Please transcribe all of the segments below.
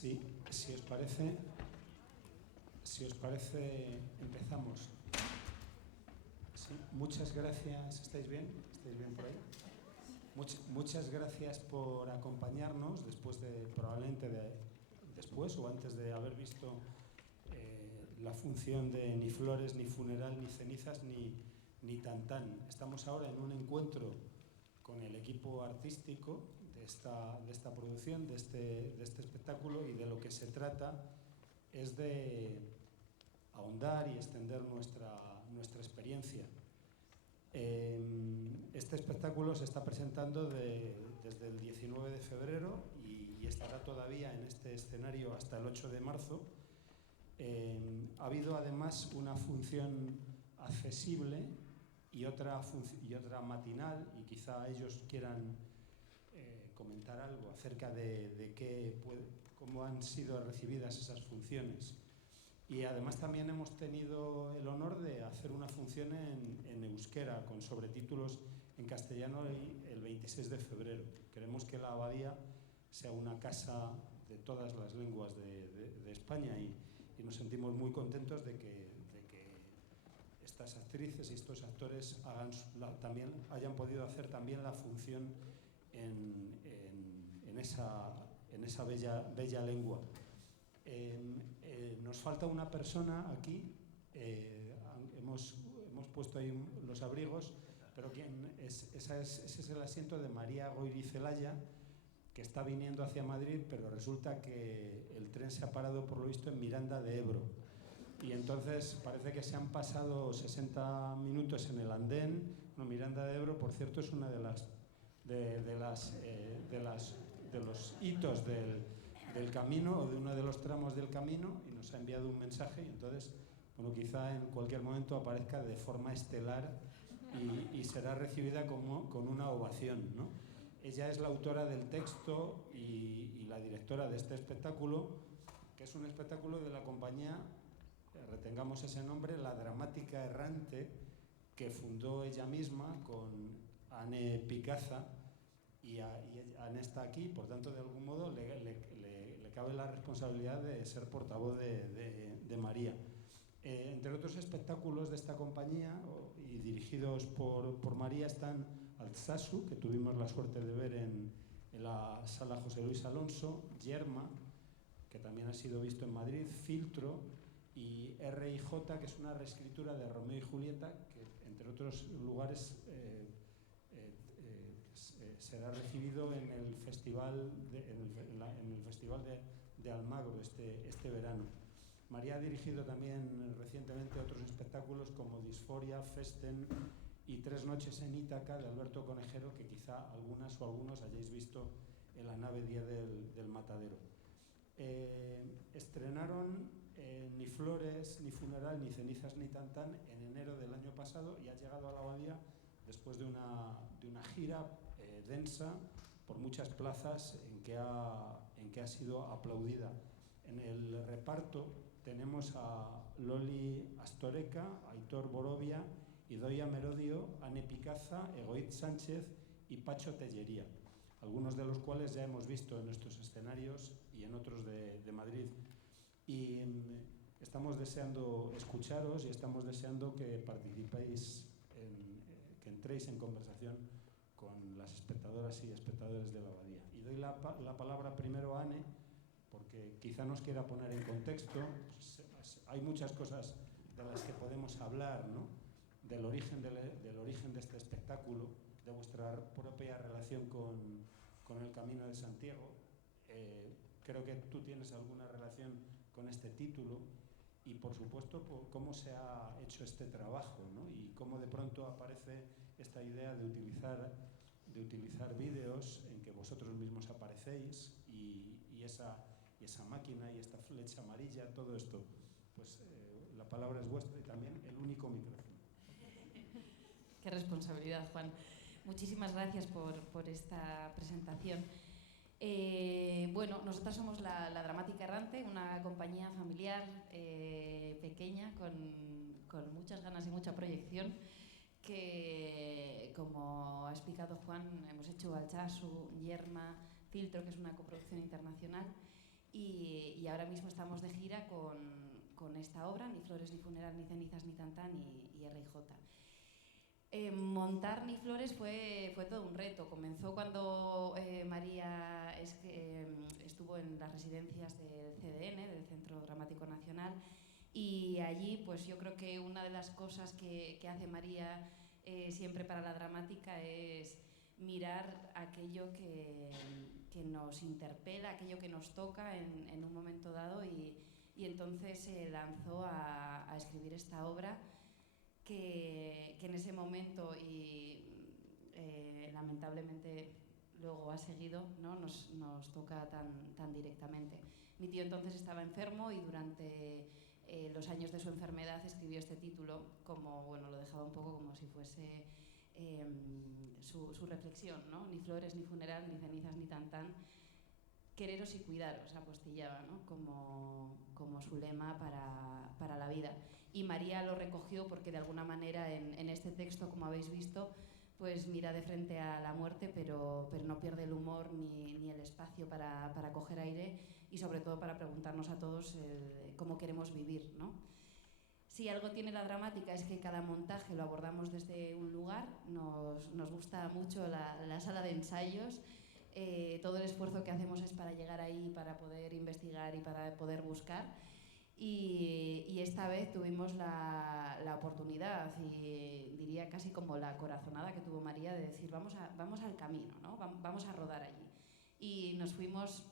Sí, si os parece, empezamos. Sí, muchas gracias. ¿Estáis bien? ¿Estáis bien por ahí? Muchas gracias por acompañarnos probablemente después o antes de haber visto la función de Ni flores, ni funeral, ni cenizas, ni tantán. Estamos ahora en un encuentro con el equipo artístico de esta producción, de este espectáculo, y de lo que se trata es de ahondar y extender nuestra experiencia. Este espectáculo se está presentando desde el 19 de febrero y estará todavía en este escenario hasta el 8 de marzo. Ha habido además una función accesible y otra matinal, y quizá ellos quieran comentar algo acerca de cómo han sido recibidas esas funciones. Y además también hemos tenido el honor de hacer una función en euskera con sobretítulos en castellano el 26 de febrero. Queremos que la Abadía sea una casa de todas las lenguas de España y nos sentimos muy contentos de que estas actrices y estos actores hayan podido hacer también la función en esa bella lengua. Nos falta una persona aquí. Hemos puesto ahí los abrigos, pero ese es el asiento de María Goirizelaya, que está viniendo hacia Madrid, pero resulta que el tren se ha parado, por lo visto, en Miranda de Ebro. Y entonces parece que se han pasado 60 minutos en el andén. No, Miranda de Ebro, por cierto, es una de los hitos del camino, o de uno de los tramos del camino, y nos ha enviado un mensaje, y entonces, bueno, quizá en cualquier momento aparezca de forma estelar y será recibida con una ovación, ¿no? Ella es la autora del texto y la directora de este espectáculo, que es un espectáculo de la compañía, retengamos ese nombre, La Dramática Errante, que fundó ella misma con Anne Picaza, y Anne está aquí, por tanto, de algún modo le cabe la responsabilidad de ser portavoz de María. Entre otros espectáculos de esta compañía y dirigidos por María están Altsasu, que tuvimos la suerte de ver en la sala José Luis Alonso, Yerma, que también ha sido visto en Madrid, Filtro, y R.I.J., que es una reescritura de Romeo y Julieta, que entre otros lugares será recibido en el Festival de Almagro este verano. María ha dirigido también recientemente otros espectáculos como Disforia, Festen y Tres noches en Ítaca, de Alberto Conejero, que quizá algunas o algunos hayáis visto en la nave Día del Matadero. Estrenaron Ni flores, ni funeral, ni cenizas, ni tantán en enero del año pasado, y ha llegado a la Abadía después de una gira densa por muchas plazas en que ha sido aplaudida. En el reparto tenemos a Loli Astoreca, Aitor Borovia, Idoia Merodio, Anne Picaza, Egoitz Sánchez y Pacho Tellería, algunos de los cuales ya hemos visto en nuestros escenarios y en otros de Madrid. Y estamos deseando escucharos y estamos deseando que participéis, que entréis en conversación con las espectadoras y espectadores de la Abadía. Y doy la palabra primero a Anne, porque quizá nos quiera poner en contexto. Hay muchas cosas de las que podemos hablar, ¿no? Del origen de este espectáculo, de vuestra propia relación con el Camino de Santiago. Creo que tú tienes alguna relación con este título, y por supuesto cómo se ha hecho este trabajo, ¿no? Y cómo de pronto aparece esta idea de utilizar vídeos en que vosotros mismos aparecéis, y esa máquina y esta flecha amarilla, todo esto. Pues la palabra es vuestra y también el único micrófono. Qué responsabilidad, Juan. Muchísimas gracias por esta presentación. Bueno, nosotras somos la Dramática Errante, una compañía familiar pequeña con muchas ganas y mucha proyección, que, como ha explicado Juan, hemos hecho Altsasu, Yerma, Filtro, que es una coproducción internacional, y ahora mismo estamos de gira con esta obra, Ni flores, ni funeral, ni cenizas, ni tantán y RJ. Montar Ni flores fue todo un reto. Comenzó cuando María estuvo en las residencias del CDN, del Centro Dramático Nacional, y allí pues yo creo que una de las cosas que hace María siempre para la dramática es mirar aquello que nos interpela, aquello que nos toca en un momento dado, y entonces se lanzó a escribir esta obra que en ese momento y lamentablemente luego ha seguido, ¿no? nos toca tan directamente. Mi tío entonces estaba enfermo y durante los años de su enfermedad escribió este título, como, bueno, lo dejaba un poco como si fuese su reflexión, ¿no? Ni flores, ni funeral, ni cenizas, ni tantán, quereros y cuidaros, apostillaba, ¿no? como su lema para la vida. Y María lo recogió porque de alguna manera en este texto, como habéis visto, pues mira de frente a la muerte, pero no pierde el humor ni el espacio para coger aire, y sobre todo para preguntarnos a todos cómo queremos vivir, ¿no? Si algo tiene la dramática es que cada montaje lo abordamos desde un lugar. Nos gusta mucho la sala de ensayos. Todo el esfuerzo que hacemos es para llegar ahí, para poder investigar y para poder buscar. Y esta vez tuvimos la oportunidad, y diría casi como la corazonada que tuvo María, de decir vamos al camino, ¿no? Vamos a rodar allí. Y nos fuimos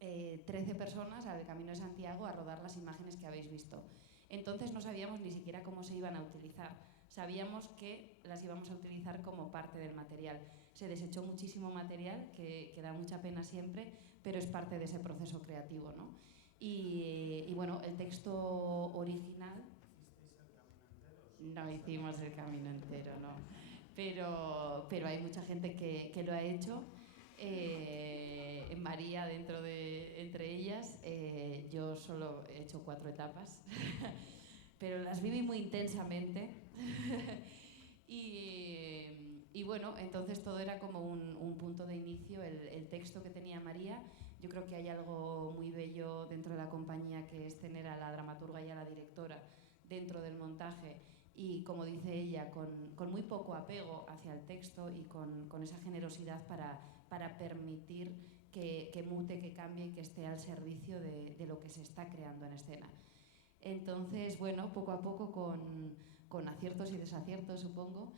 13 personas al Camino de Santiago a rodar las imágenes que habéis visto. Entonces no sabíamos ni siquiera cómo se iban a utilizar. Sabíamos que las íbamos a utilizar como parte del material. Se desechó muchísimo material, que da mucha pena siempre, pero es parte de ese proceso creativo, ¿no? Y bueno, el texto original... No hicimos el camino entero, no. Pero hay mucha gente que lo ha hecho. María entre ellas. Yo solo he hecho 4 etapas, pero las viví muy intensamente. Y bueno, entonces todo era como un punto de inicio, el texto que tenía María. Yo creo que hay algo muy bello dentro de la compañía, que es tener a la dramaturga y a la directora dentro del montaje, y como dice ella, con muy poco apego hacia el texto y con esa generosidad para permitir que mute, que cambie y que esté al servicio de lo que se está creando en escena. Entonces, bueno, poco a poco, con aciertos y desaciertos, supongo,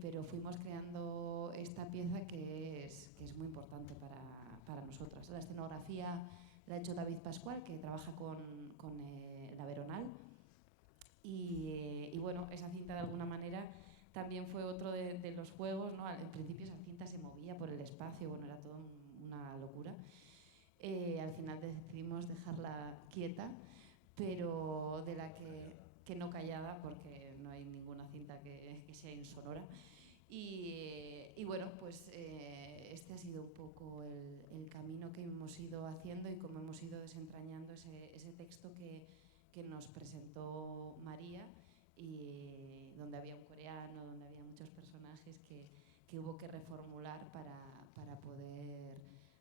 pero fuimos creando esta pieza que es muy importante para nosotras. La escenografía la ha hecho David Pascual, que trabaja con la Veronal, y bueno, esa cinta de alguna manera también fue otro de los juegos, ¿no? Al principio esa cinta se movía por el espacio, bueno, era todo una locura. Al final decidimos dejarla quieta, pero de la que no callada, porque no hay ninguna cinta que sea insonora. Y bueno, pues este ha sido un poco el camino que hemos ido haciendo y cómo hemos ido desentrañando ese texto que nos presentó María, y donde había un coreano, donde había muchos personajes que hubo que reformular para poder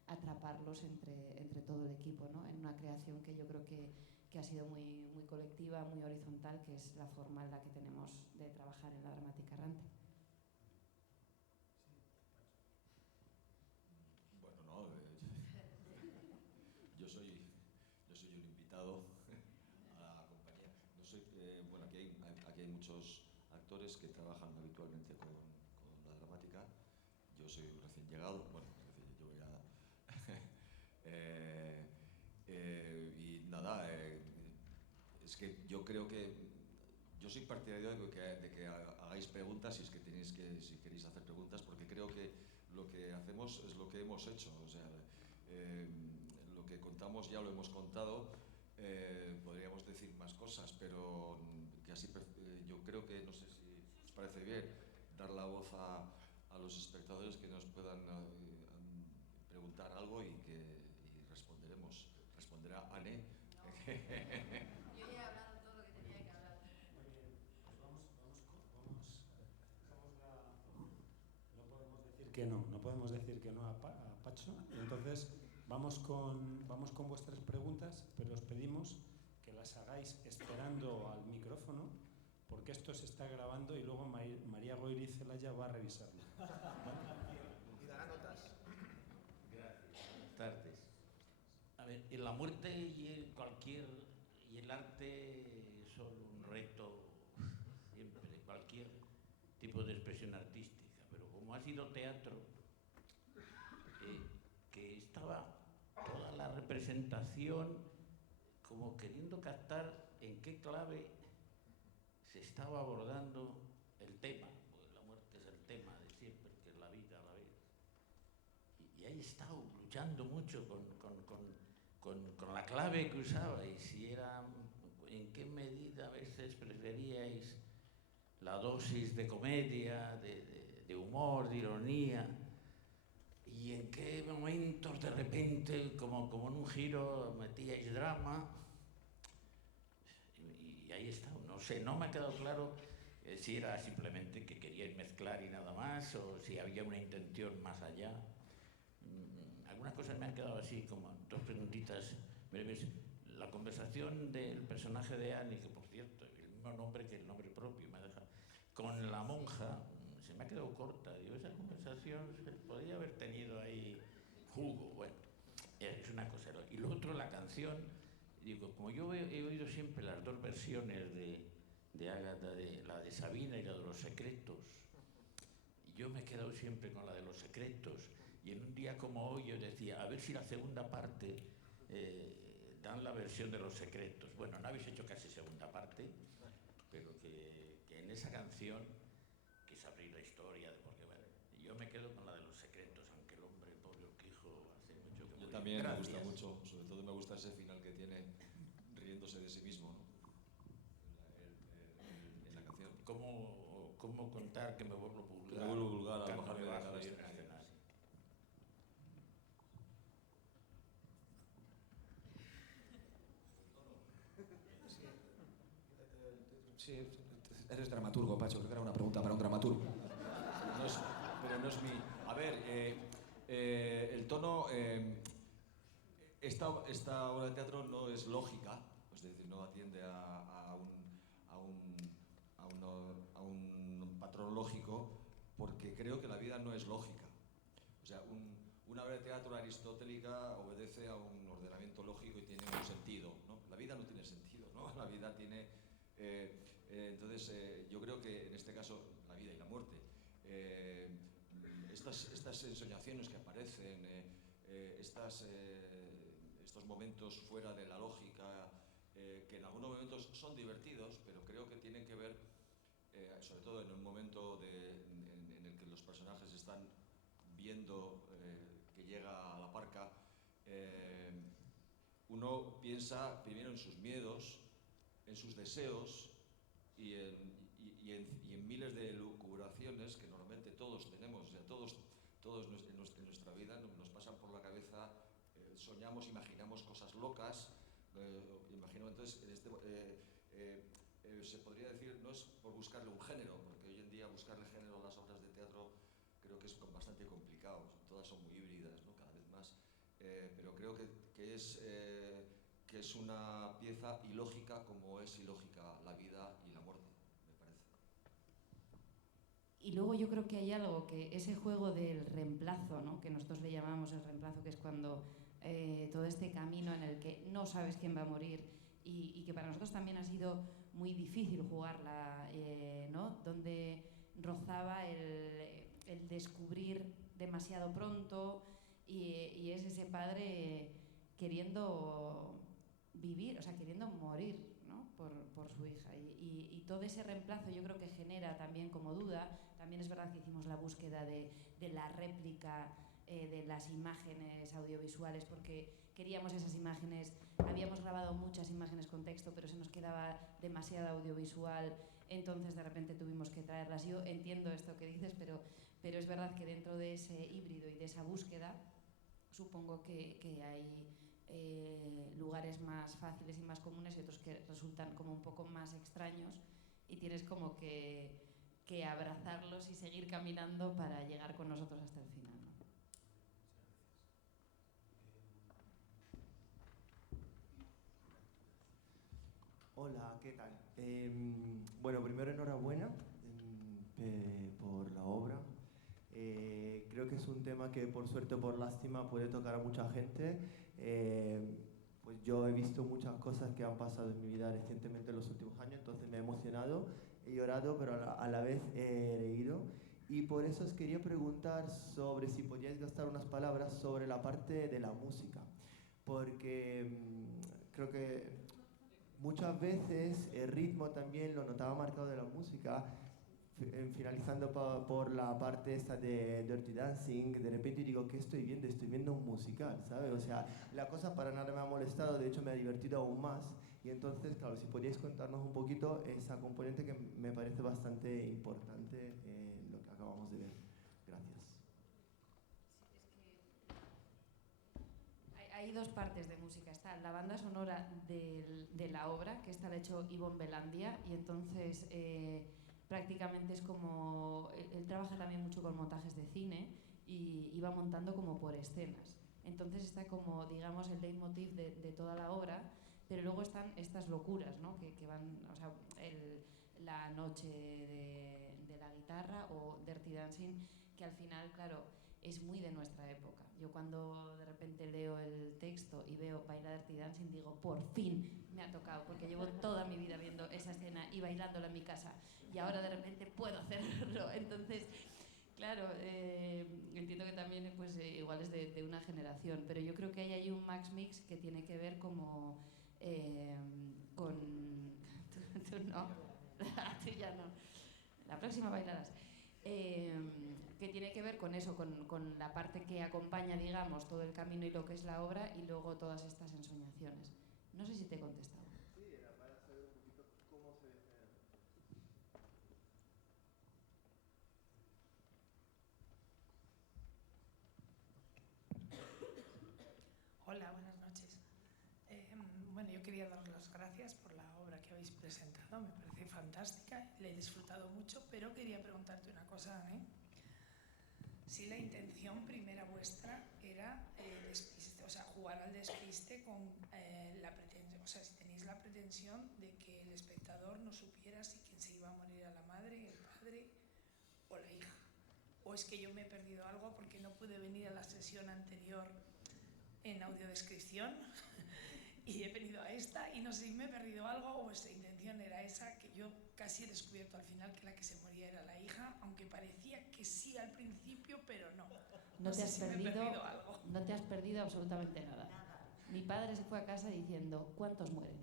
atraparlos entre todo el equipo, ¿no? En una creación que yo creo que ha sido muy colectiva, muy horizontal, que es la forma en la que tenemos de trabajar en la dramática errante. Bueno, no, yo soy un invitado a la compañía. No sé, bueno, aquí hay muchos actores que trabajan habitualmente con la dramática. Yo soy un recién llegado, bueno, yo ya y nada, es que yo creo que yo soy partidario de que hagáis preguntas si queréis hacer preguntas, porque creo que lo que hacemos es lo que hemos hecho. O sea, lo que contamos ya lo hemos contado. Podríamos decir más cosas, pero yo creo que, no sé si os parece bien, dar la voz a los espectadores, que nos puedan preguntar algo y responderemos. Responderá Anne. Yo ya he hablado todo lo que tenía que hablar. Muy bien, pues no podemos decir que no a Pacho, y entonces Vamos con vuestras preguntas, pero os pedimos que las hagáis esperando al micrófono, porque esto se está grabando y luego María Goyri Zelaya va a revisarlo. Y dará notas. Gracias. Buenas tardes. A ver, en la muerte y el arte son un reto siempre de cualquier tipo de expresión artística, pero como ha sido teatro, que estaba toda la representación como queriendo captar en qué clave se estaba abordando el tema, porque la muerte es el tema de siempre, que es la vida a la vez. Y ahí he estado luchando mucho con la clave que usaba, y si era, en qué medida a veces preferíais la dosis de comedia, de humor, de ironía, y en qué momentos de repente, como en un giro, metíais drama. Y ahí está, no sé, no me ha quedado claro si era simplemente que queríais mezclar y nada más, o si había una intención más allá. Algunas cosas me han quedado así, como dos preguntitas breves. La conversación del personaje de Annie, que por cierto, el mismo nombre que el nombre propio, me deja, con la monja, se me ha quedado corta. Digo, esa conversación se podría haber tenido ahí jugo. Bueno, es una cosa. Y lo otro, la canción, digo, como yo he oído siempre las dos versiones de Ágata, la de Sabina y la de Los Secretos, y yo me he quedado siempre con la de Los Secretos, y en un día como hoy yo decía, a ver si la segunda parte dan la versión de Los Secretos. Bueno, no habéis hecho casi segunda parte, pero que en esa canción, que es abrir la historia, porque bueno, yo me quedo con la de Los Secretos, aunque el hombre, pobre Urquijo, hace mucho que murió. Yo también. Gracias. Me gusta mucho, sobre todo me gusta ese final que tiene riéndose de sí mismo, ¿no? En la canción. ¿Cómo contar que me vuelvo vulgar? Que me vuelvo vulgar al bajarme de cada escenario. Sí, eres dramaturgo, Pacho, creo que era una pregunta para un dramaturgo. Pero no es mi... A ver, el tono... Esta obra de teatro no es lógica, es decir, no atiende a un patrón lógico, porque creo que la vida no es lógica. O sea, una obra de teatro aristotélica obedece a un ordenamiento lógico y tiene un sentido, ¿no? La vida no tiene sentido, ¿no? La vida tiene... entonces, yo creo que en este caso, la vida y la muerte, estas ensoñaciones que aparecen, estos momentos fuera de la lógica, que en algunos momentos son divertidos, pero creo que tienen que ver, sobre todo en un momento en el que los personajes están viendo que llega a la parca, uno piensa primero en sus miedos, en sus deseos y en miles de elucubraciones que normalmente todos tenemos, o sea, todos en nuestra vida nos pasan por la cabeza, soñamos, imaginamos cosas locas, entonces se podría decir, no es por buscarle un género, porque hoy en día buscarle género a las obras de teatro creo que es bastante complicado, todas son muy híbridas, ¿no? Cada vez más, pero creo que es una pieza ilógica como es ilógica la vida y la muerte, me parece. Y luego yo creo que hay algo, que ese juego del reemplazo, ¿no? Que nosotros le llamamos el reemplazo, que es cuando todo este camino en el que no sabes quién va a morir y que para nosotros también ha sido muy difícil jugarla, ¿no? Donde rozaba el descubrir demasiado pronto y es ese padre queriendo vivir, o sea, queriendo morir, ¿no? por su hija. Y todo ese reemplazo yo creo que genera también como duda. También es verdad que hicimos la búsqueda de la réplica de las imágenes audiovisuales, porque queríamos esas imágenes. Habíamos grabado muchas imágenes con texto, pero se nos quedaba demasiado audiovisual, entonces de repente tuvimos que traerlas. Yo entiendo esto que dices, pero es verdad que dentro de ese híbrido y de esa búsqueda, supongo que hay lugares más fáciles y más comunes y otros que resultan como un poco más extraños, y tienes como que abrazarlos y seguir caminando para llegar con nosotros hasta el final, ¿no? Hola, ¿qué tal? Bueno, primero enhorabuena por la obra. Creo que es un tema que por suerte o por lástima puede tocar a mucha gente. Pues yo he visto muchas cosas que han pasado en mi vida recientemente en los últimos años, entonces me he emocionado, he llorado, pero a la vez he reído. Y por eso os quería preguntar sobre si podíais gastar unas palabras sobre la parte de la música, porque creo que muchas veces el ritmo también lo notaba marcado de la música, finalizando por la parte esta de Dirty Dancing. De repente digo, ¿qué estoy viendo? Estoy viendo un musical, ¿sabes? O sea, la cosa para nada me ha molestado, de hecho me ha divertido aún más. Y entonces, claro, si podíais contarnos un poquito esa componente que me parece bastante importante en lo que acabamos de ver. Gracias. Hay dos partes de música. Está la banda sonora de la obra, que esta la ha hecho Ivonne Belandia, y entonces prácticamente es como... Él trabaja también mucho con montajes de cine y va montando como por escenas. Entonces está como, digamos, el leitmotiv de toda la obra, pero luego están estas locuras, ¿no? que van, o sea, la noche de la guitarra o Dirty Dancing, que al final, claro, es muy de nuestra época. Yo cuando de repente leo el texto y veo Baila Dirty Dancing, digo, por fin me ha tocado, porque llevo toda mi vida viendo esa escena y bailándola en mi casa, y ahora de repente puedo hacerlo. Entonces, claro, entiendo que también pues, igual es de una generación, pero yo creo que hay un Max Mix que tiene que ver como con... Tú no, tú ya no. La próxima bailarás. Que tiene que ver con eso, con la parte que acompaña, digamos, todo el camino y lo que es la obra, y luego todas estas ensoñaciones. No sé si te he contestado. Sí, era para saber un poquito cómo se ve. Hola, buenas noches. Bueno, yo quería daros las gracias por la obra que habéis presentado, me parece fantástica, la he disfrutado mucho, pero quería preguntarte una cosa, Dani. Si la intención primera vuestra era jugar al despiste con la pretensión, o sea, si tenéis la pretensión de que el espectador no supiera si quien se iba a morir era la madre, el padre o la hija. O es que yo me he perdido algo porque no pude venir a la sesión anterior en audiodescripción y he venido a esta y no sé si me he perdido algo o vuestra intención era esa, que yo casi he descubierto al final que la que se moría era la hija, aunque parecía que sí al principio, pero no. No te has si me he perdido algo. No te has perdido absolutamente nada. Mi padre se fue a casa diciendo, ¿cuántos mueren?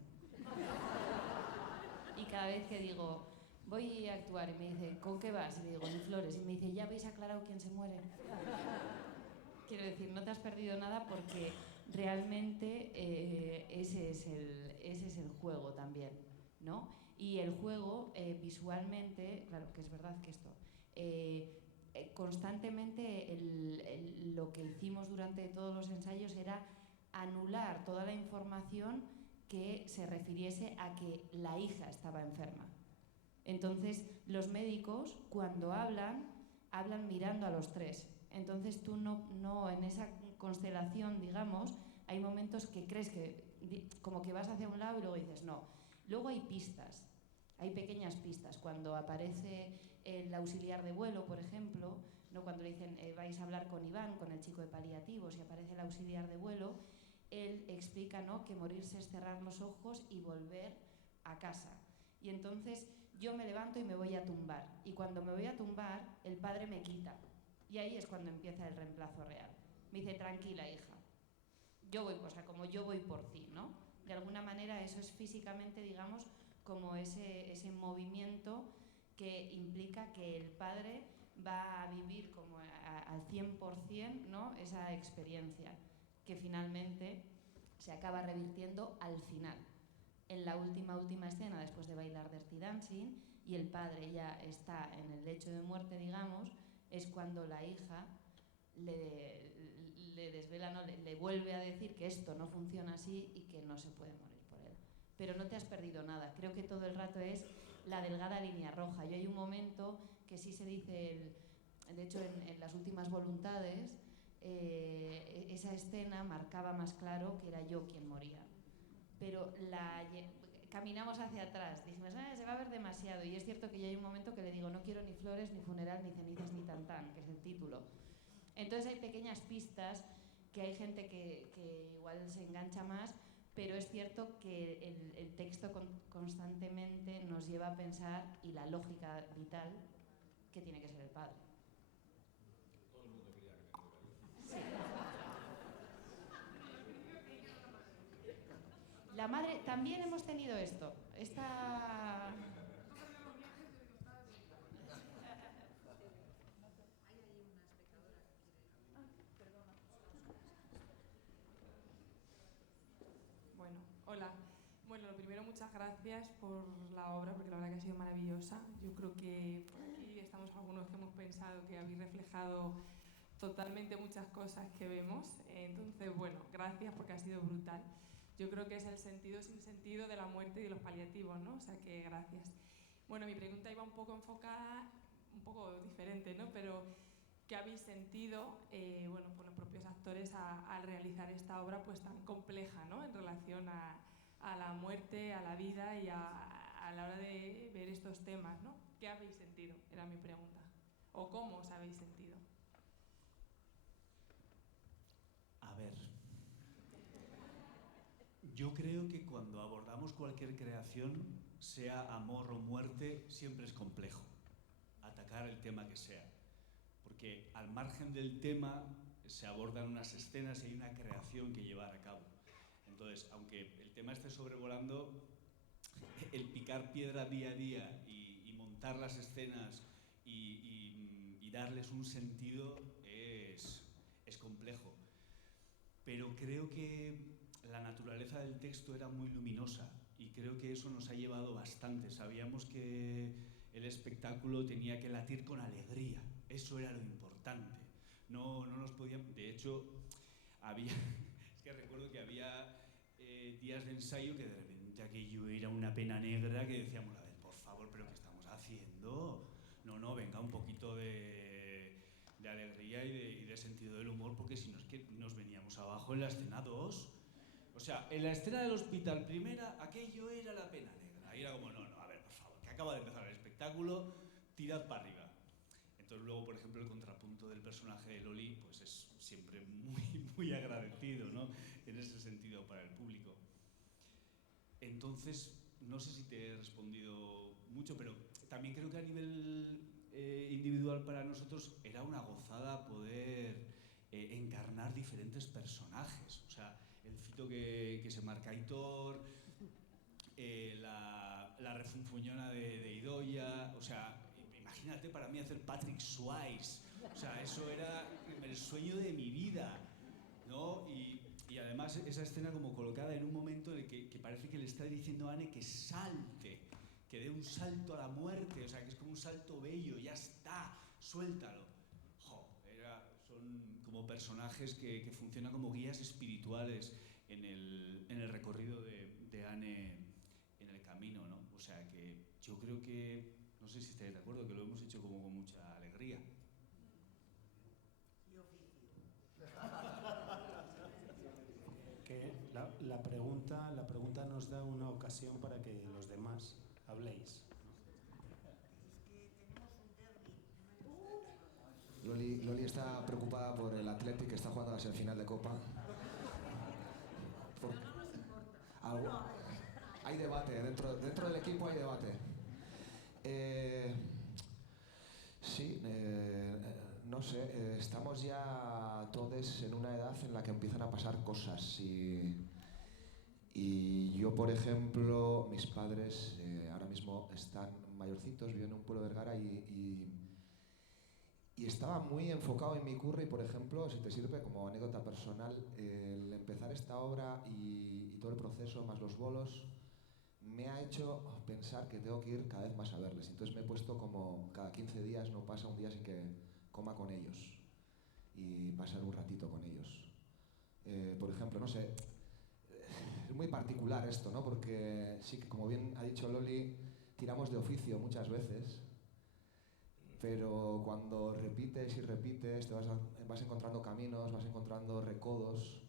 Y cada vez que digo, voy a actuar, y me dice, ¿con qué vas? Y le digo, en Flores. Y me dice, ¿ya habéis aclarado quién se muere? Quiero decir, no te has perdido nada porque realmente ese es el juego también, ¿no? Y el juego, visualmente, claro, que es verdad que esto... constantemente lo que hicimos durante todos los ensayos era anular toda la información que se refiriese a que la hija estaba enferma. Entonces, los médicos, cuando hablan mirando a los tres. Entonces, tú no en esa constelación, digamos, hay momentos que crees que como que vas hacia un lado y luego dices no. Luego hay pistas, hay pequeñas pistas. Cuando aparece el auxiliar de vuelo, por ejemplo, ¿no? Cuando le dicen vais a hablar con Iván, con el chico de paliativos, y aparece el auxiliar de vuelo, él explica, ¿no?, que morirse es cerrar los ojos y volver a casa. Y entonces yo me levanto y me voy a tumbar. Y cuando me voy a tumbar, el padre me quita. Y ahí es cuando empieza el reemplazo real. Me dice, tranquila, hija. Yo voy, o sea, como yo voy por ti, ¿no? De alguna manera eso es físicamente, digamos, como ese movimiento que implica que el padre va a vivir como al 100%, ¿no?, esa experiencia, que finalmente se acaba revirtiendo al final. En la última escena, después de bailar Dirty Dancing, y el padre ya está en el lecho de muerte, digamos, es cuando la hija le desvela, ¿no?, le vuelve a decir que esto no funciona así y que no se puede morir por él. Pero no te has perdido nada. Creo que todo el rato es la delgada línea roja. Y hay un momento que sí se dice, de hecho en las últimas voluntades, esa escena marcaba más claro que era yo quien moría. Pero caminamos hacia atrás. Dijimos, se va a ver demasiado. Y es cierto que ya hay un momento que le digo, no quiero ni flores, ni funeral, ni cenizas, ni tantán, que es el título. Entonces hay pequeñas pistas que hay gente que igual se engancha más, pero es cierto que el texto constantemente nos lleva a pensar, y la lógica vital, que tiene que ser el padre. Todo el mundo quería que me tocara. Sí. La madre, también hemos tenido esto. Bueno, hola. Bueno, lo primero, muchas gracias por la obra, porque la verdad que ha sido maravillosa. Yo creo que por aquí estamos algunos que hemos pensado que habéis reflejado totalmente muchas cosas que vemos. Entonces, bueno, gracias porque ha sido brutal. Yo creo que es el sentido sin sentido de la muerte y de los paliativos, ¿no? O sea que gracias. Bueno, mi pregunta iba un poco enfocada, un poco diferente, ¿no? Pero ¿qué habéis sentido, bueno, pues los propios actores al realizar esta obra pues tan compleja, ¿no? En relación a la muerte, a la vida y a la hora de ver estos temas, ¿no? ¿Qué habéis sentido? Era mi pregunta. ¿O cómo os habéis sentido? A ver, yo creo que cuando abordamos cualquier creación, sea amor o muerte, siempre es complejo atacar el tema que sea, porque al margen del tema se abordan unas escenas y hay una creación que llevar a cabo. Entonces, aunque el tema esté sobrevolando, el picar piedra día a día y montar las escenas y darles un sentido es complejo. Pero creo que la naturaleza del texto era muy luminosa y creo que eso nos ha llevado bastante. Sabíamos que el espectáculo tenía que latir con alegría, eso era lo importante. No nos podíamos... De hecho, es que recuerdo que había días de ensayo que de repente aquello era una pena negra que decíamos, a ver, por favor, ¿pero qué estamos haciendo? No, venga, un poquito de alegría y de sentido del humor, porque si no es que nos veníamos abajo en la escena 2. O sea, en la escena del hospital primera, aquello era la pena negra. Y era como, no, a ver, por favor, que acaba de empezar el espectáculo, tirad para arriba. Entonces luego, por ejemplo, el contrapunto del personaje de Loli, pues es siempre muy agradecido, ¿no? En ese sentido para el público. Entonces, no sé si te he respondido mucho, pero también creo que a nivel individual para nosotros era una gozada poder encarnar diferentes personajes. O sea, el fito que se marca Aitor, la refunfuñona de Idoia, o sea, imagínate para mí hacer Patrick Swayze, o sea, eso era el sueño de mi vida, ¿no? Y además esa escena como colocada en un momento en el que parece que le está diciendo a Anne que salte, que dé un salto a la muerte, o sea, que es como un salto bello, ya está, suéltalo. Son como personajes que funcionan como guías espirituales en el recorrido de Anne en el camino, ¿no? O sea que yo creo que, no sé si estáis de acuerdo, que lo hemos hecho como con mucha alegría. Que la pregunta nos da una ocasión para que los demás habléis. Loli está preocupada por el Athletic que está jugando la semifinal de Copa. Hay debate, dentro del equipo hay debate. Sí, no sé, estamos ya todos en una edad en la que empiezan a pasar cosas y yo, por ejemplo, mis padres ahora mismo están mayorcitos, viven en un pueblo de Vergara y estaba muy enfocado en mi curro y, por ejemplo, si te sirve como anécdota personal, el empezar esta obra y todo el proceso, más los bolos, me ha hecho pensar que tengo que ir cada vez más a verles. Entonces me he puesto como cada 15 días, no pasa un día sin que coma con ellos y pasar un ratito con ellos. Por ejemplo, no sé, es muy particular esto, ¿no? Porque sí que, como bien ha dicho Loli, tiramos de oficio muchas veces, pero cuando repites y repites te vas encontrando caminos, vas encontrando recodos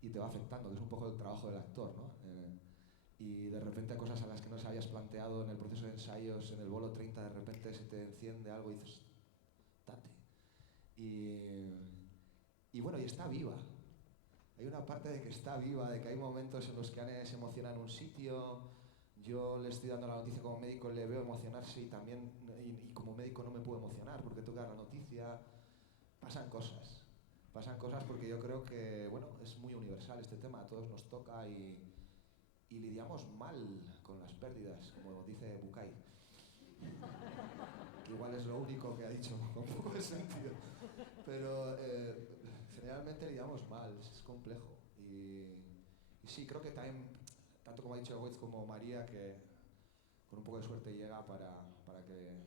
y te va afectando, que es un poco el trabajo del actor, ¿no? y de repente cosas a las que no se habías planteado en el proceso de ensayos, en el bolo 30, de repente se te enciende algo y dices, date. Y bueno, y está viva. Hay una parte de que está viva, de que hay momentos en los que Anne se emociona en un sitio, yo le estoy dando la noticia como médico, le veo emocionarse y también, y como médico no me puedo emocionar porque tengo que dar la noticia. Pasan cosas porque yo creo que, bueno, es muy universal este tema, a todos nos toca y lidiamos mal con las pérdidas, como dice Bucay. Que igual es lo único que ha dicho con poco de sentido. Pero generalmente lidiamos mal, es complejo. Y sí, creo que también, tanto como ha dicho Goetz como María, que con un poco de suerte llega para que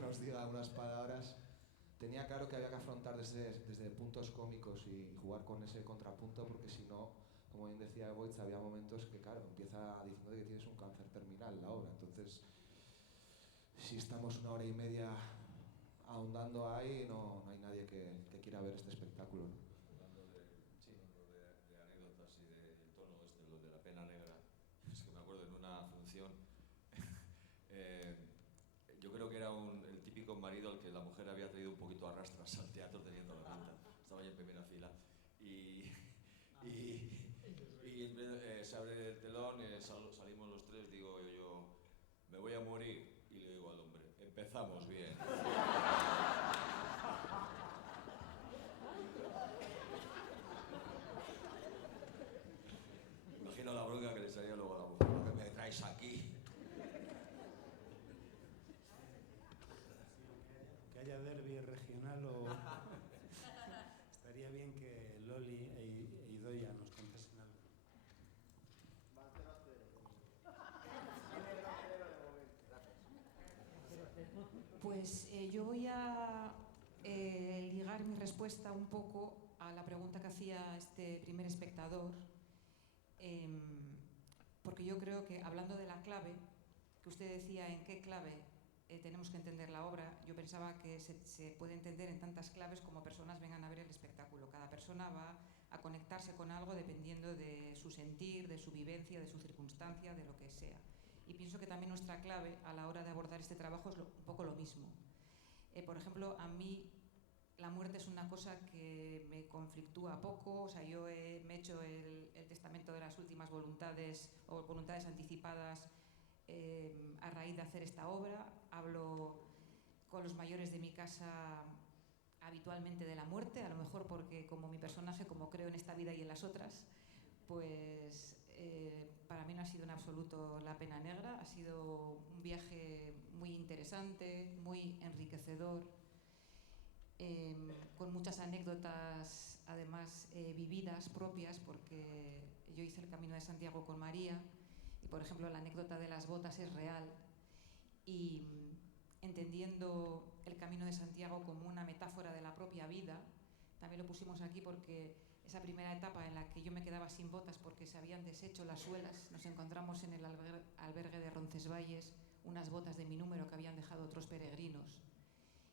nos diga unas palabras, tenía claro que había que afrontar desde puntos cómicos y jugar con ese contrapunto, porque si no, como bien decía Goetz, había momentos que, claro, empieza diciendo que tienes un cáncer terminal la obra. Entonces, si estamos 1 hora y media ahondando ahí, no hay nadie que quiera ver este espectáculo, ¿no? Hablando de anécdotas y del tono lo de la pena negra, es que me acuerdo en una función, yo creo que era el típico marido al que la mujer había traído un poquito a rastras al teatro teniendo la pinta. Estaba yo en primera fila y se abre el telón, salimos los tres, digo yo, me voy a morir, y le digo al hombre, empezamos bien. Imagino la bronca que le salía luego a la mujer, ¿lo que me traes aquí? Que haya derbi regional o... Estaría bien que Loli e Idoia nos contasen algo. Pues yo voy a ligar mi respuesta un poco a la pregunta que hacía este primer espectador, porque yo creo que, hablando de la clave, que usted decía en qué clave tenemos que entender la obra, yo pensaba que se puede entender en tantas claves como personas vengan a ver el espectáculo. Cada persona va a conectarse con algo dependiendo de su sentir, de su vivencia, de su circunstancia, de lo que sea. Y pienso que también nuestra clave a la hora de abordar este trabajo es un poco lo mismo. Por ejemplo, a mí la muerte es una cosa que me conflictúa poco. O sea, yo me he hecho el testamento de las últimas voluntades o voluntades anticipadas a raíz de hacer esta obra. Hablo con los mayores de mi casa habitualmente de la muerte, a lo mejor porque como mi personaje, como creo en esta vida y en las otras, pues para mí no ha sido en absoluto la pena negra. Ha sido un viaje muy interesante, muy enriquecedor, con muchas anécdotas además vividas, propias, porque yo hice el Camino de Santiago con María y, por ejemplo, la anécdota de las botas es real, y entendiendo el Camino de Santiago como una metáfora de la propia vida, también lo pusimos aquí porque esa primera etapa en la que yo me quedaba sin botas porque se habían deshecho las suelas, nos encontramos en el albergue de Roncesvalles unas botas de mi número que habían dejado otros peregrinos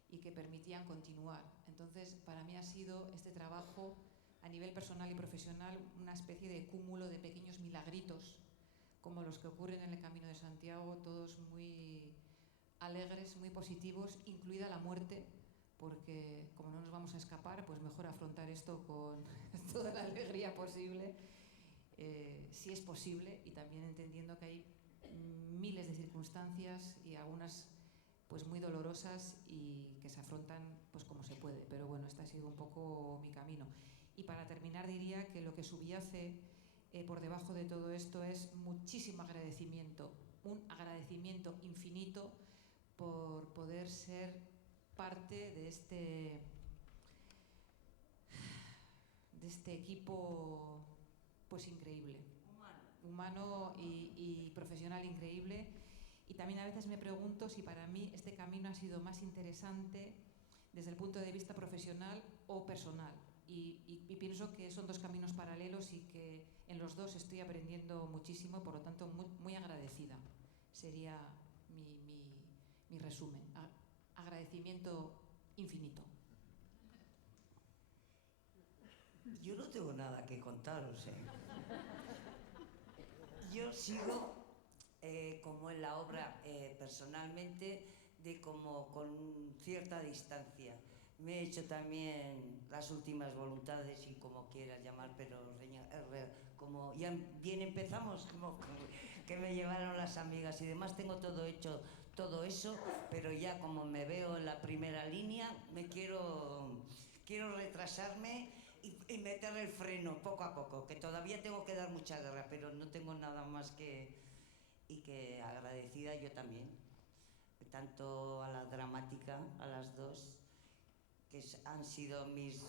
y que permitían continuar. Entonces, para mí ha sido este trabajo, a nivel personal y profesional, una especie de cúmulo de pequeños milagritos, como los que ocurren en el Camino de Santiago, todos muy alegres, muy positivos, incluida la muerte, porque como no nos vamos a escapar, pues mejor afrontar esto con toda la alegría posible, si es posible, y también entendiendo que hay miles de circunstancias y algunas pues muy dolorosas y que se afrontan pues como se puede. Pero bueno, este ha sido un poco mi camino. Y para terminar diría que lo que subyace por debajo de todo esto es muchísimo agradecimiento, un agradecimiento infinito por poder ser parte de este equipo pues increíble, humano y profesional increíble. Y también a veces me pregunto si para mí este camino ha sido más interesante desde el punto de vista profesional o personal. Y pienso que son dos caminos paralelos y que en los dos estoy aprendiendo muchísimo, por lo tanto muy agradecida. Sería mi resumen. Agradecimiento infinito. Yo no tengo nada que contaros, Yo sigo como en la obra personalmente, de como con cierta distancia. Me he hecho también las últimas voluntades y como quieras llamar, pero como ya bien empezamos, como que me llevaron las amigas y demás, tengo todo hecho, todo eso, pero ya como me veo en la primera línea, me quiero retrasarme y meter el freno poco a poco, que todavía tengo que dar mucha guerra, pero no tengo nada más que agradecida yo también, tanto a la dramática, a las dos, que han sido mis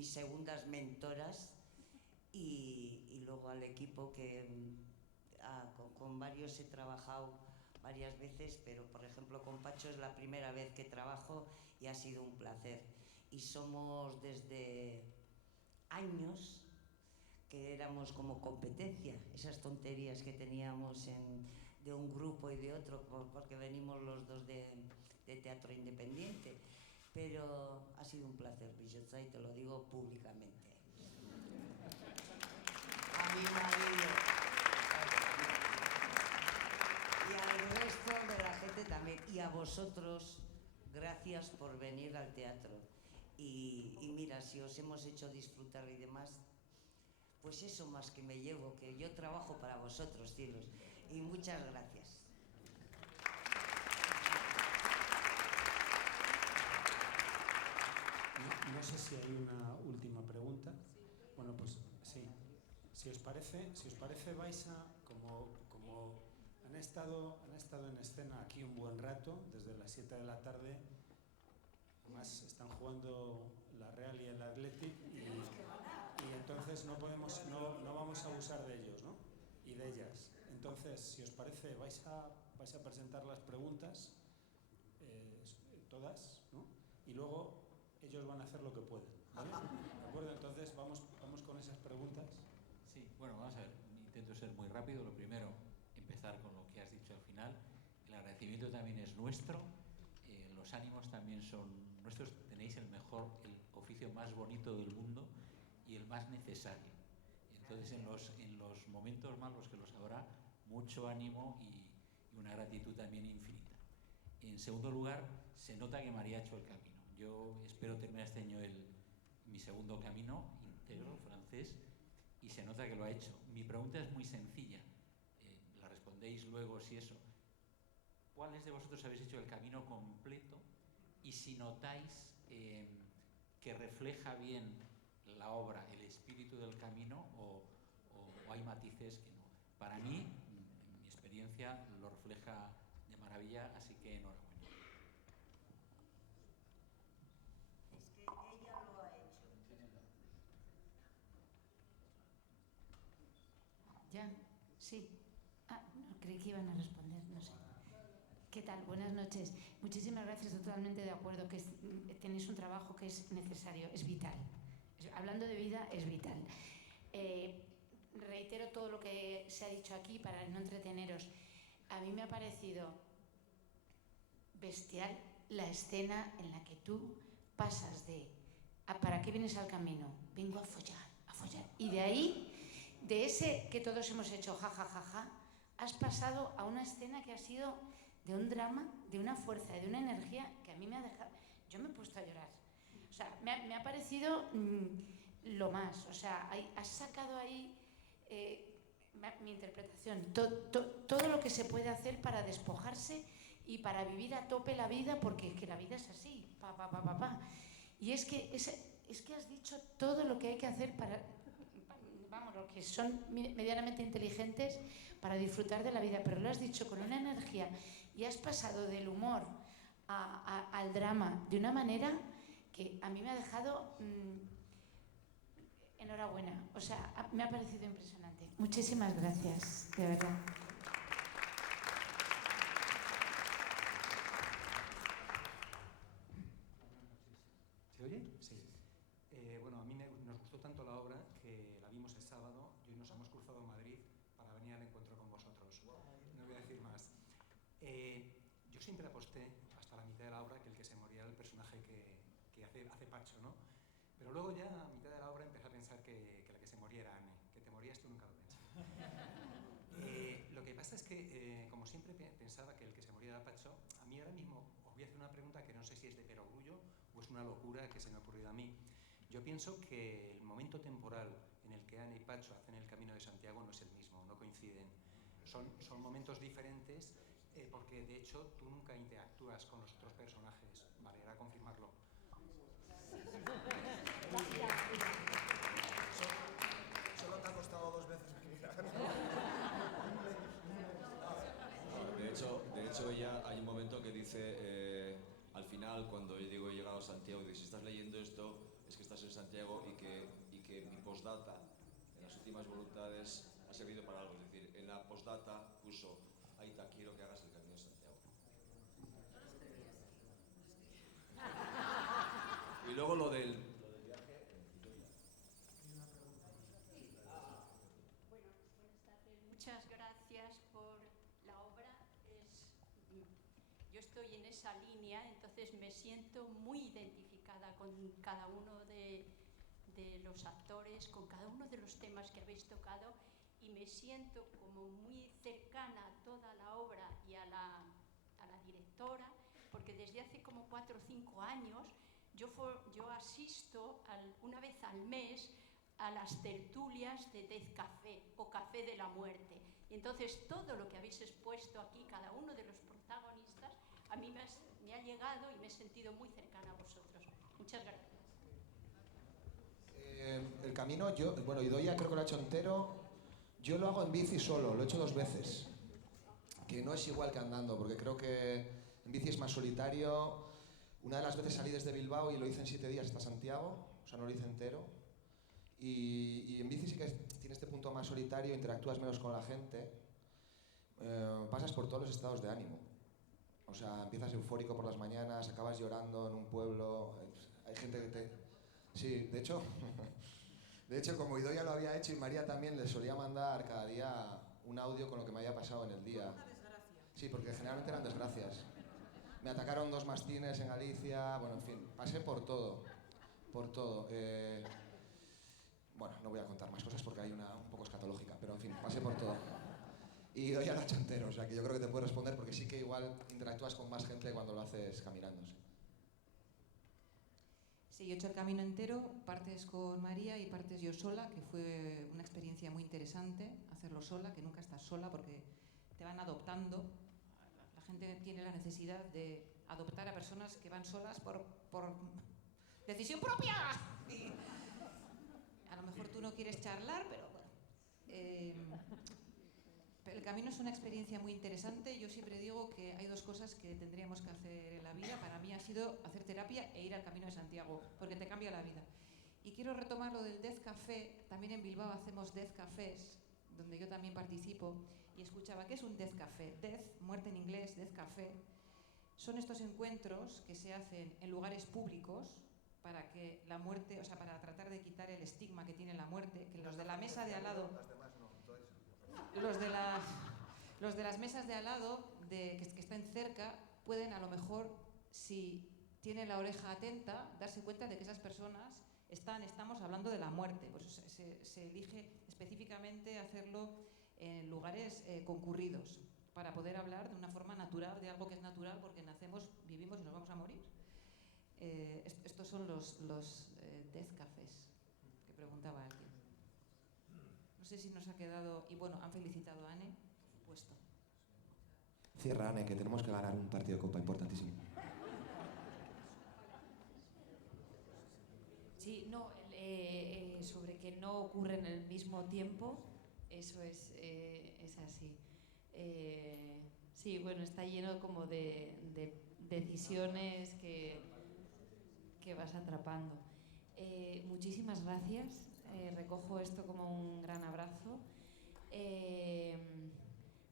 segundas mentoras, y luego al equipo que con varios he trabajado varias veces, pero por ejemplo con Pacho es la primera vez que trabajo y ha sido un placer. Y somos desde años que éramos como competencia, esas tonterías que teníamos de un grupo y de otro, porque venimos los dos de teatro independiente. Pero ha sido un placer, Brigitte, y te lo digo públicamente. A mi marido y al resto de la gente también, y a vosotros, gracias por venir al teatro. Y mira, si os hemos hecho disfrutar y demás, pues eso más que me llevo, que yo trabajo para vosotros, cielos. Y muchas gracias. No sé si hay una última pregunta. Bueno, pues sí. Si os parece, vais a, como han estado en escena aquí un buen rato, desde las 7 de la tarde, además están jugando la Real y el Athletic, y entonces no vamos a abusar de ellos, ¿no? Y de ellas. Entonces, si os parece, vais a presentar las preguntas, todas, ¿no? Y luego ellos van a hacer lo que pueden, ¿vale? ¿De acuerdo? Entonces vamos con esas preguntas. Sí, bueno, vamos a ver, intento ser muy rápido. Lo primero, empezar con lo que has dicho al final. El agradecimiento también es nuestro, los ánimos también son nuestros. Tenéis el oficio más bonito del mundo y el más necesario. Entonces, en los momentos malos que los habrá, mucho ánimo y una gratitud también infinita. En segundo lugar, se nota que María ha hecho el camino. Yo espero terminar este año mi segundo camino íntegro francés, y se nota que lo ha hecho. Mi pregunta es muy sencilla, la respondéis luego si eso. ¿Cuáles de vosotros habéis hecho el camino completo? Y si notáis que refleja bien la obra, el espíritu del camino, o hay matices que no. Para mí, mi experiencia lo refleja de maravilla, así que enhorabuena. ¿Ya? Sí. No, creí que iban a responder, no sé. ¿Qué tal? Buenas noches. Muchísimas gracias, totalmente de acuerdo, que tenéis un trabajo que es necesario, es vital. Hablando de vida, es vital. Reitero todo lo que se ha dicho aquí para no entreteneros. A mí me ha parecido bestial la escena en la que tú pasas de ¿para qué vienes al camino? Vengo a follar, a follar. Y de ahí, de ese que todos hemos hecho ja, ja, ja, ja, has pasado a una escena que ha sido de un drama, de una fuerza, de una energía que a mí me ha dejado... Yo me he puesto a llorar. O sea, me ha parecido lo más. O sea, has sacado ahí mi interpretación. Todo lo que se puede hacer para despojarse y para vivir a tope la vida, porque es que la vida es así. Y es que has dicho todo lo que hay que hacer para... Vamos, los que son medianamente inteligentes para disfrutar de la vida, pero lo has dicho con una energía y has pasado del humor al drama de una manera que a mí me ha dejado enhorabuena. O sea, me ha parecido impresionante. Muchísimas gracias, de verdad. ¿Se oye? Sí. Bueno, a mí nos gustó tanto la obra que la vimos el sábado y hoy nos hemos cruzado en Madrid para venir al encuentro con vosotros. No voy a decir más. Yo siempre aposté hasta la mitad de la obra que el que se moría era el personaje que hace Pacho, ¿no? Pero luego ya a mitad de la obra empecé a pensar que la que se moría era Anne. Que te morías tú nunca lo pensé. pasa es que, como siempre pensaba que el que se moría era Pacho, a mí ahora mismo os voy a hacer una pregunta que no sé si es de perogrullo o es una locura que se me ha ocurrido a mí. Yo pienso que el momento temporal en el que Ana y Pacho hacen el Camino de Santiago no es el mismo, no coinciden. Son momentos diferentes porque, de hecho, tú nunca interactúas con los otros personajes. Vale, era confirmarlo. Solo te ha costado 2 veces venir. De hecho, ella hay un momento que dice, al final, cuando yo digo he llegado a Santiago, dice, si estás leyendo esto, es que estás en Santiago y que mi postdata, en las últimas voluntades, ha servido para algo. Es decir, en la postdata puso, Aita, quiero que hagas el Camino de Santiago. Y luego lo del viaje. Bueno, buenas tardes. Muchas gracias por la obra. Yo estoy en esa línea, entonces me siento muy identificada con cada uno de los actores, con cada uno de los temas que habéis tocado, y me siento como muy cercana a toda la obra y a la directora, porque desde hace como 4 o 5 años yo asisto una vez al mes a las tertulias de Death Café o Café de la Muerte. Y entonces todo lo que habéis expuesto aquí, cada uno de los protagonistas, a mí me ha llegado y me he sentido muy cercana a vosotros. Muchas gracias. El camino, Idoia creo que lo ha hecho entero. Yo lo hago en bici solo, lo he hecho 2 veces. Que no es igual que andando, porque creo que en bici es más solitario. Una de las veces salí desde Bilbao y lo hice en 7 días hasta Santiago, o sea, no lo hice entero. Y en bici sí que tiene este punto más solitario, interactúas menos con la gente. Pasas por todos los estados de ánimo. O sea, empiezas eufórico por las mañanas, acabas llorando en un pueblo. Hay gente que te... Sí, de hecho, como Idoia lo había hecho y María también, le solía mandar cada día un audio con lo que me había pasado en el día. Una desgracia. Sí, porque generalmente eran desgracias. Me atacaron 2 mastines en Galicia, bueno, en fin, pasé por todo, por todo. Bueno, no voy a contar más cosas porque hay una un poco escatológica, pero en fin, pasé por todo. Y Idoia lo ha hecho entero, o sea que yo creo que te puedo responder porque sí que igual interactúas con más gente cuando lo haces caminando. Sí, yo he hecho el camino entero, partes con María y partes yo sola, que fue una experiencia muy interesante hacerlo sola, que nunca estás sola porque te van adoptando. La gente tiene la necesidad de adoptar a personas que van solas por decisión propia. Y a lo mejor tú no quieres charlar, pero bueno. Pero el camino es una experiencia muy interesante. Yo siempre digo que hay 2 cosas que tendríamos que hacer en la vida. Para mí ha sido hacer terapia e ir al Camino de Santiago, porque te cambia la vida. Y quiero retomar lo del Death Café. También en Bilbao hacemos Death Cafés, donde yo también participo. Y escuchaba, ¿qué es un Death Café? Death, muerte en inglés, Death Café. Son estos encuentros que se hacen en lugares públicos para que la muerte, o sea, para tratar de quitar el estigma que tiene la muerte, que los de la mesa de al lado... Los de las mesas de al lado, que estén cerca, pueden a lo mejor, si tienen la oreja atenta, darse cuenta de que esas personas estamos hablando de la muerte. Pues se elige específicamente hacerlo en lugares concurridos, para poder hablar de una forma natural de algo que es natural, porque nacemos, vivimos y nos vamos a morir. Estos son los Death Cafés que preguntaba alguien. No sé si nos ha quedado... Y bueno, han felicitado a Anne, por supuesto. Cierra, Anne, que tenemos que ganar un partido de Copa importantísimo. Sí, no, sobre que no ocurre en el mismo tiempo, eso es así. Sí, bueno, está lleno como de decisiones que vas atrapando. Muchísimas gracias. Recojo esto como un gran abrazo.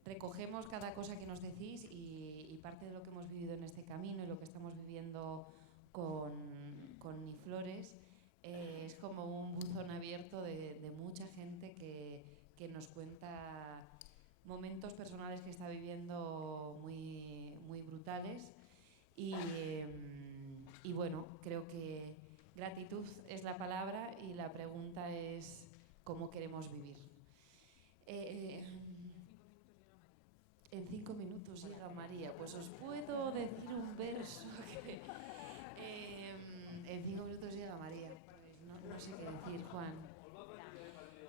Recogemos cada cosa que nos decís y parte de lo que hemos vivido en este camino y lo que estamos viviendo con Ni Flores es como un buzón abierto de mucha gente que nos cuenta momentos personales que está viviendo muy, muy brutales y bueno, creo que gratitud es la palabra y la pregunta es cómo queremos vivir. En 5 minutos llega María. Pues os puedo decir un verso que... en 5 minutos llega María. No sé qué decir, Juan.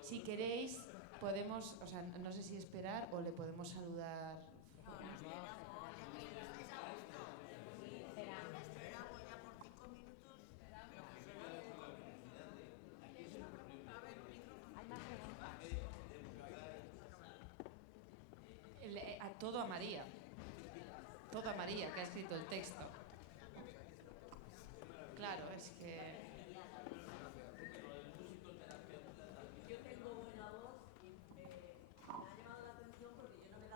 Si queréis, podemos, o sea, no sé si esperar o le podemos saludar. Todo a María, que ha escrito el texto. Claro, es que... Yo tengo buena voz y me ha llamado la atención porque yo no me he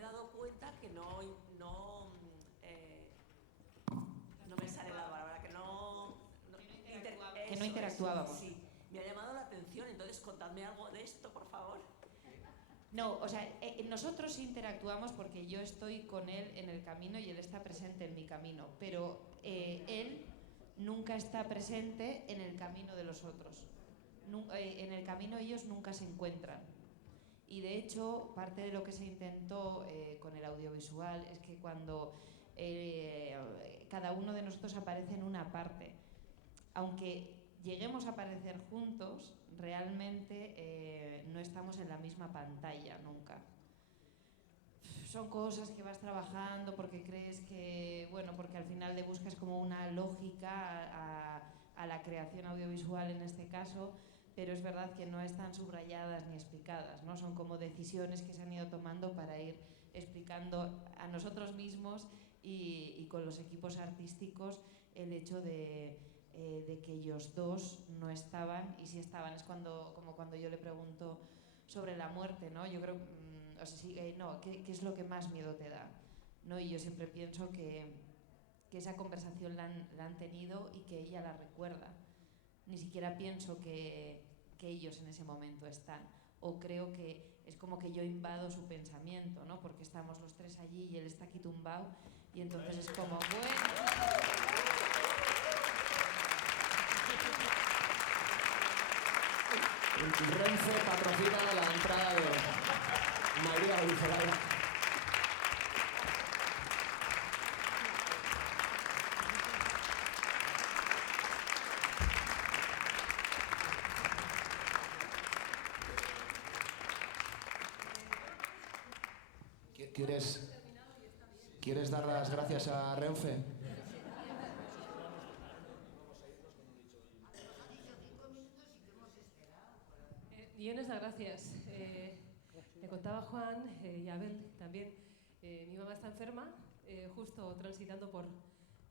dado cuenta que no me sale la palabra, que no interactuábamos. Sí, me ha llamado la atención, entonces contadme algo de esto, por favor. No, o sea, nosotros interactuamos porque yo estoy con él en el camino y él está presente en mi camino, pero él nunca está presente en el camino de los otros. En el camino ellos nunca se encuentran. Y de hecho, parte de lo que se intentó con el audiovisual es que cuando cada uno de nosotros aparece en una parte, aunque lleguemos a aparecer juntos, realmente no estamos en la misma pantalla nunca. Son cosas que vas trabajando porque crees que, bueno, porque al final le buscas como una lógica a la creación audiovisual en este caso, pero es verdad que no están subrayadas ni explicadas, ¿no? Son como decisiones que se han ido tomando para ir explicando a nosotros mismos y con los equipos artísticos el hecho de que ellos dos no estaban, y si estaban es como cuando yo le pregunto sobre la muerte, ¿no? Yo creo, o sea, sí, no, ¿qué es lo que más miedo te da? ¿No? Y yo siempre pienso que esa conversación la han tenido y que ella la recuerda. Ni siquiera pienso que ellos en ese momento están, o creo que es como que yo invado su pensamiento, ¿no? Porque estamos los tres allí y él está aquí tumbado y entonces es como, bueno... Renfe patrocina la entrada de María Goirizelaia. ¿Quieres dar las gracias a Renfe? Millones de gracias. Le contaba Juan y Abel también. Mi mamá está enferma, justo transitando por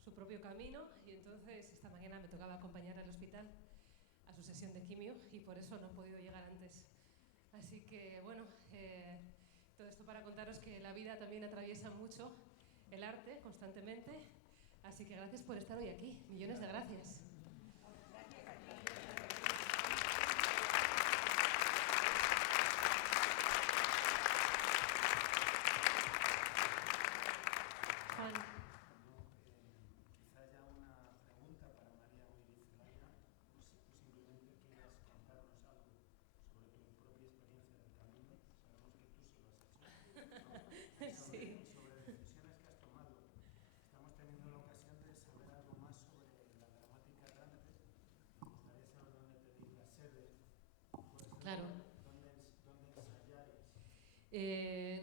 su propio camino, y entonces esta mañana me tocaba acompañar al hospital a su sesión de quimio y por eso no he podido llegar antes. Así que bueno, todo esto para contaros que la vida también atraviesa mucho el arte constantemente. Así que gracias por estar hoy aquí. Millones de gracias.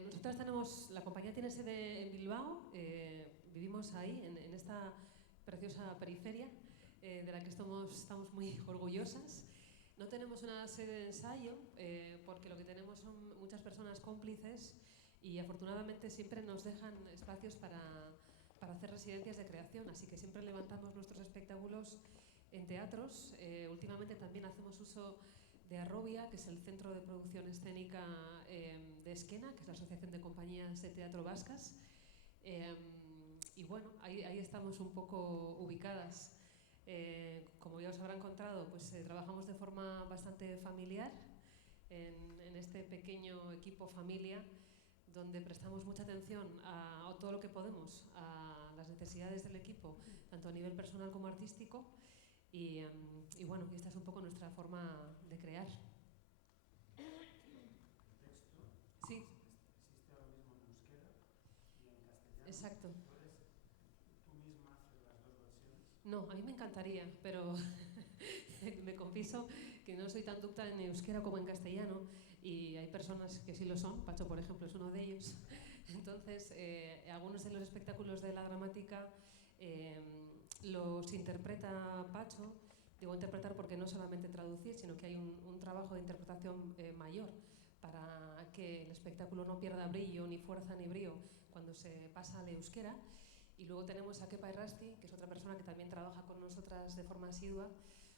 Nosotras tenemos, la compañía tiene sede en Bilbao, vivimos ahí, en esta preciosa periferia, de la que estamos muy orgullosas. No tenemos una sede de ensayo, porque lo que tenemos son muchas personas cómplices y afortunadamente siempre nos dejan espacios para hacer residencias de creación, así que siempre levantamos nuestros espectáculos en teatros. Últimamente también hacemos uso de Arrobia, que es el Centro de Producción Escénica de Esquena, que es la Asociación de Compañías de Teatro Vascas. Y bueno, ahí estamos un poco ubicadas. Como ya os habrán contado, pues trabajamos de forma bastante familiar en este pequeño equipo familia, donde prestamos mucha atención a todo lo que podemos, a las necesidades del equipo, tanto a nivel personal como artístico. Y bueno, esta es un poco nuestra forma de crear. Sí. exacto. ¿Tú misma haces las dos versiones? No, a mí me encantaría, pero me confieso que no soy tan ducta en euskera como en castellano y hay personas que sí lo son, Pacho por ejemplo es uno de ellos. Entonces, algunos de los espectáculos de la dramática los interpreta Pacho. Digo interpretar porque no solamente traducir, sino que hay un trabajo de interpretación mayor para que el espectáculo no pierda brillo, ni fuerza, ni brío cuando se pasa al euskera. Y luego tenemos a Kepa Errasti, que es otra persona que también trabaja con nosotras de forma asidua,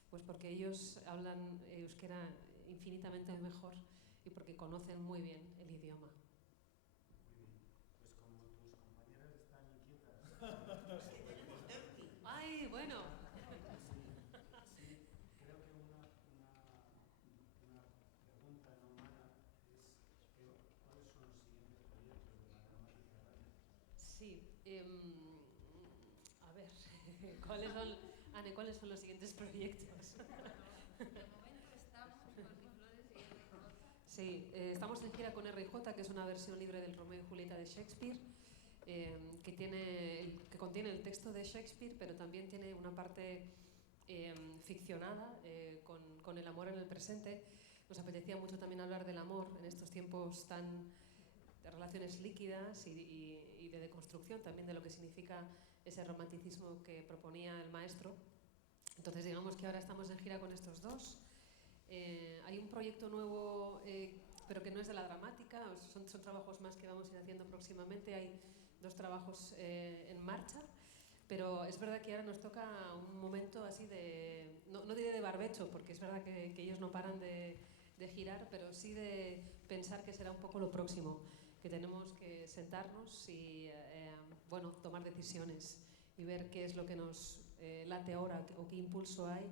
pues porque ellos hablan euskera infinitamente mejor y porque conocen muy bien el idioma. Muy bien. Pues como tus compañeras están inquietas. ¡Ay, bueno! Sí, creo que una pregunta no humana es ¿cuáles son los siguientes proyectos de la Dramática Radio? Sí, a ver, ¿cuáles son los siguientes proyectos? De momento estamos con Niflores y RJ. Sí, estamos en gira con RJ, que es una versión libre del Romeo y Julieta de Shakespeare, que contiene el texto de Shakespeare, pero también tiene una parte ficcionada con el amor en el presente. Nos apetecía mucho también hablar del amor en estos tiempos de relaciones líquidas y de deconstrucción también de lo que significa ese romanticismo que proponía el maestro. Entonces digamos que ahora estamos en gira con estos dos. Hay un proyecto nuevo, pero que no es de la dramática, son trabajos más que vamos a ir haciendo próximamente. Hay 2 trabajos en marcha, pero es verdad que ahora nos toca un momento así de, no diré de barbecho, porque es verdad que ellos no paran de girar, pero sí de pensar que será un poco lo próximo, que tenemos que sentarnos y bueno, tomar decisiones y ver qué es lo que nos late ahora o qué impulso hay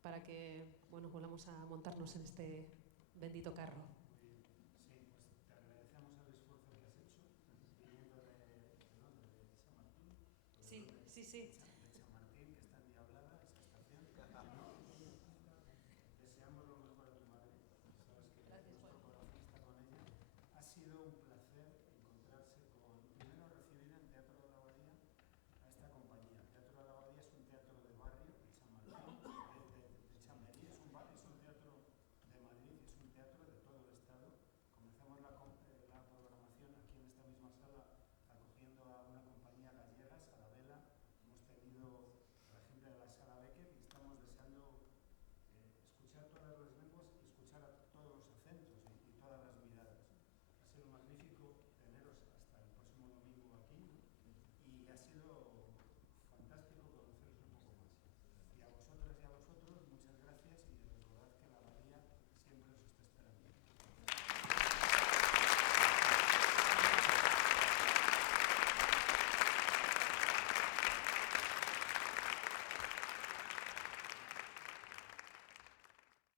para que bueno, volvamos a montarnos en este bendito carro. Muy bien. Sí, pues te agradecemos el esfuerzo que has hecho viniendo de San Martín. Sí,